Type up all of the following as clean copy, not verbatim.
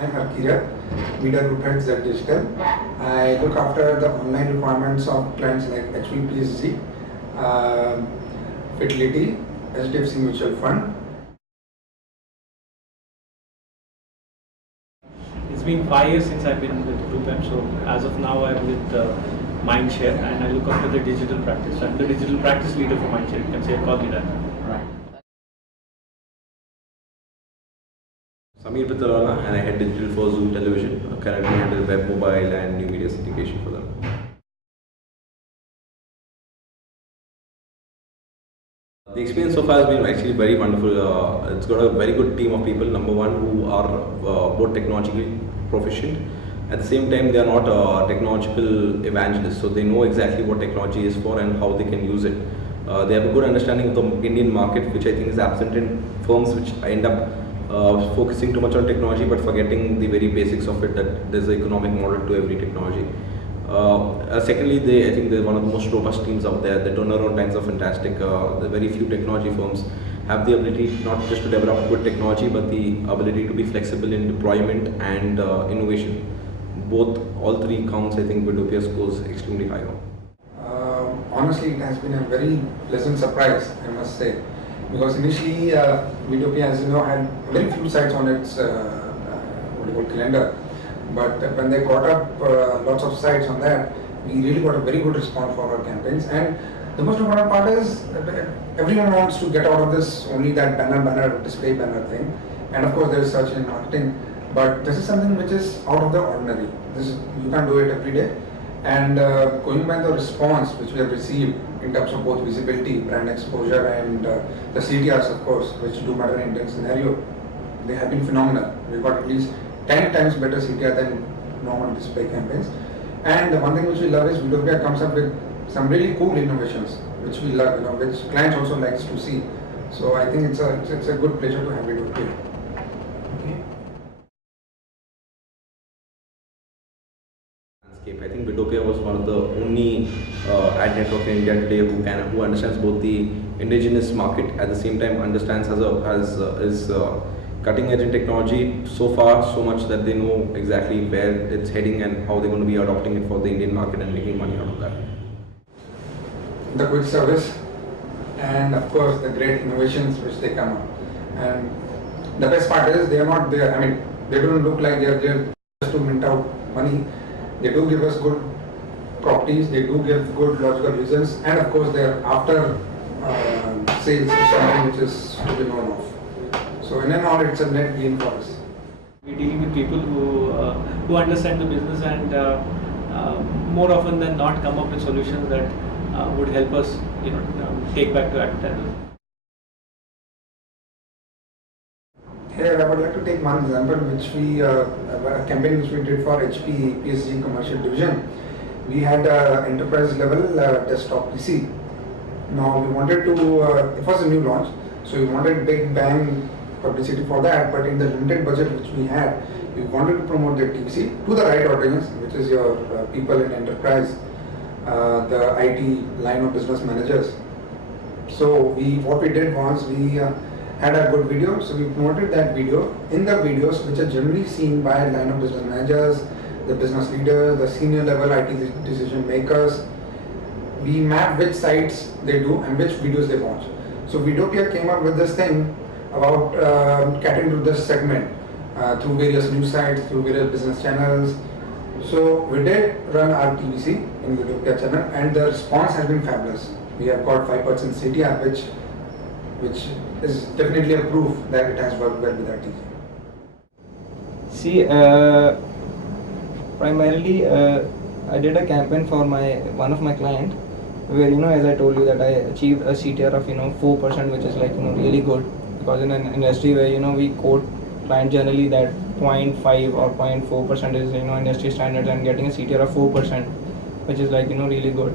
I'm Harkirat, Media Group Head Z Digital. I look after the online requirements of clients like HP PSG, Fidelity, HDFC Mutual Fund. It's been 5 years since I've been with Group M, so as of now I'm with Mindshare and I look after the digital practice. I'm the digital practice leader for Mindshare, you can say call me that. Right. Sameer Pittarwala, and I head digital for Zoom Television. Currently handle web, mobile and new media syndication for them. The experience so far has been actually very wonderful. It's got a very good team of people. Number one, who are both technologically proficient. At the same time, they are not technological evangelists, so they know exactly what technology is for and how they can use it. They have a good understanding of the Indian market, which I think is absent in firms which end up focusing too much on technology but forgetting the very basics of it, that there's an economic model to every technology. Secondly, I think they're one of the most robust teams out there. The turnaround times are fantastic. The very few technology firms have the ability not just to develop good technology but the ability to be flexible in deployment and innovation. All three counts, I think Vidopia scores extremely high on. Honestly, it has been a very pleasant surprise, I must say. Because initially, Vidopia, as you know, had very few sites on its calendar. But when they got up lots of sites on that, we really got a very good response for our campaigns. And the most important part is everyone wants to get out of this only that display banner thing. And of course, there is search and marketing. But this is something which is out of the ordinary. You can't do it every day. And going by the response which we have received in terms of both visibility, brand exposure, and the CTRs, of course, which do matter in Indian scenario, they have been phenomenal. We've got at least 10 times better CTR than normal display campaigns. And the one thing which we love is Vidopia comes up with some really cool innovations, which we love, which clients also likes to see. So I think it's a good pleasure to have Vidopia. I think Vidopia was one of the only ad network in India today who understands both the indigenous market, at the same time understands is cutting edge in technology so far, so much that they know exactly where it's heading and how they're going to be adopting it for the Indian market and making money out of that. The quick service and of course the great innovations which they come up. And the best part is they are not there. I mean, they don't look like they are there just to mint out money. They do give us good properties, they do give good logical reasons, and of course their after sales is something which is to be known of. So in and all, it's a net gain for us. We're dealing with people who understand the business and more often than not come up with solutions that would help us take back to advertisers. Here I would like to take one example a campaign which we did for HP PSG commercial division. We had enterprise level desktop PC. Now we wanted to, it was a new launch, so we wanted big bang publicity for that, but in the limited budget which we had, we wanted to promote the TVC to the right audience, which is your people in enterprise, the IT line of business managers. So what we did was we had a good video, so we promoted that video. In the videos which are generally seen by line of business managers, the business leaders, the senior level IT decision makers, we map which sites they do and which videos they watch. So Vidopia came up with this thing about catering to this segment through various news sites, through various business channels. So we did run our TVC in Vidopia channel and the response has been fabulous. We have got 5% CTR, which is definitely a proof that it has worked well with our TV. See, primarily I did a campaign for one of my client, where as I told you that I achieved a CTR of 4%, which is really good, because in an industry where we quote client generally that 0.5 or 0.4% is industry standards, and getting a CTR of 4%, which is really good.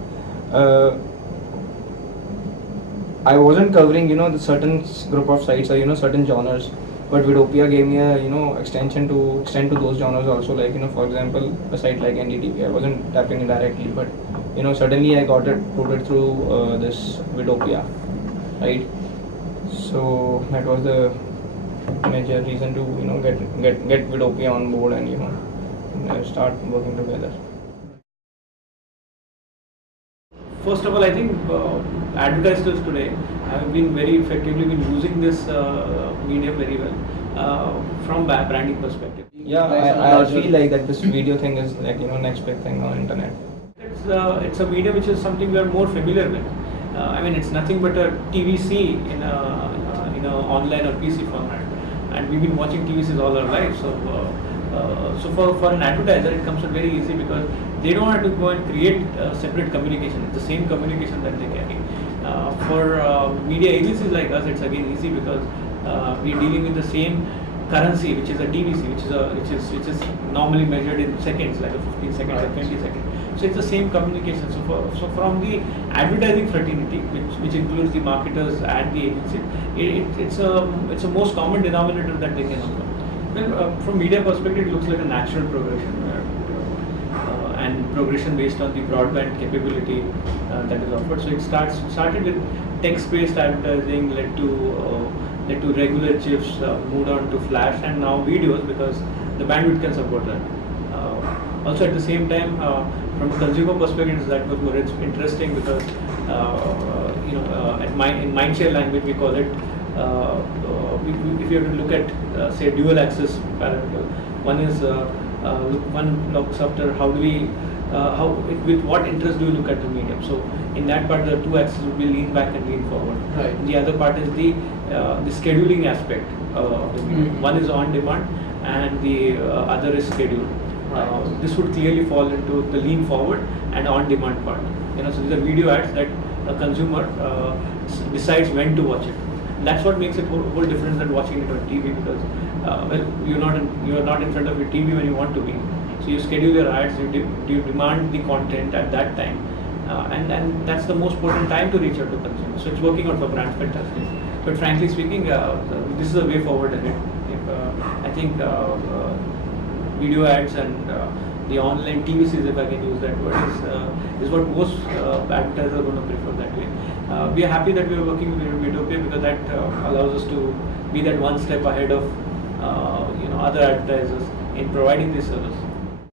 I wasn't covering the certain group of sites or certain genres, but Vidopia gave me a extend to those genres also, for example a site like NDTV. I wasn't tapping it directly, but suddenly I got it routed through this Vidopia, right? So that was the major reason to get Vidopia on board and start working together. First of all, I think advertisers today have been very effectively using this medium very well from branding perspective. Yeah, I feel like that this video thing is like next big thing on internet. It's a medium which is something we are more familiar with. I mean, it's nothing but a TVC in a online or PC format, and we've been watching TVCs all our lives. So for an advertiser, it comes out very easy because they don't have to go and create separate communication. It's the same communication that they carry. For media agencies like us, it's again easy because we're dealing with the same currency, which is a TVC, which is normally measured in seconds, like a 15 seconds or 20 seconds. So it's the same communication. So from the advertising fraternity, which includes the marketers and the agency, it's a most common denominator that they can offer. Well, from media perspective, it looks like a natural progression, and progression based on the broadband capability that is offered. So it started with text-based advertising, led to regular chips, moved on to flash, and now videos because the bandwidth can support that. Also, at the same time, from a consumer perspective, that was more interesting because in mindshare language we call it. If you have to look at say dual axis parameter, one looks after with what interest do you look at the medium. So in that part, the two axes will be lean back and lean forward. Right. The other part is the scheduling aspect of the medium. Mm-hmm. One is on demand and the other is scheduled. Right. This would clearly fall into the lean forward and on demand part. So these are video ads that a consumer decides when to watch it. That's what makes it whole different than watching it on TV because you're not in front of your TV when you want to be. So you schedule your ads, you demand the content at that time, and that's the most important time to reach out to consumers. So it's working out for brands fantastic. But frankly speaking, this is a way forward ahead. I think video ads and the online TVCs, if I can use that word, is what most advertisers are going to prefer that way. We are happy that we are working with Vidopia because that allows us to be that one step ahead of other advertisers in providing this service.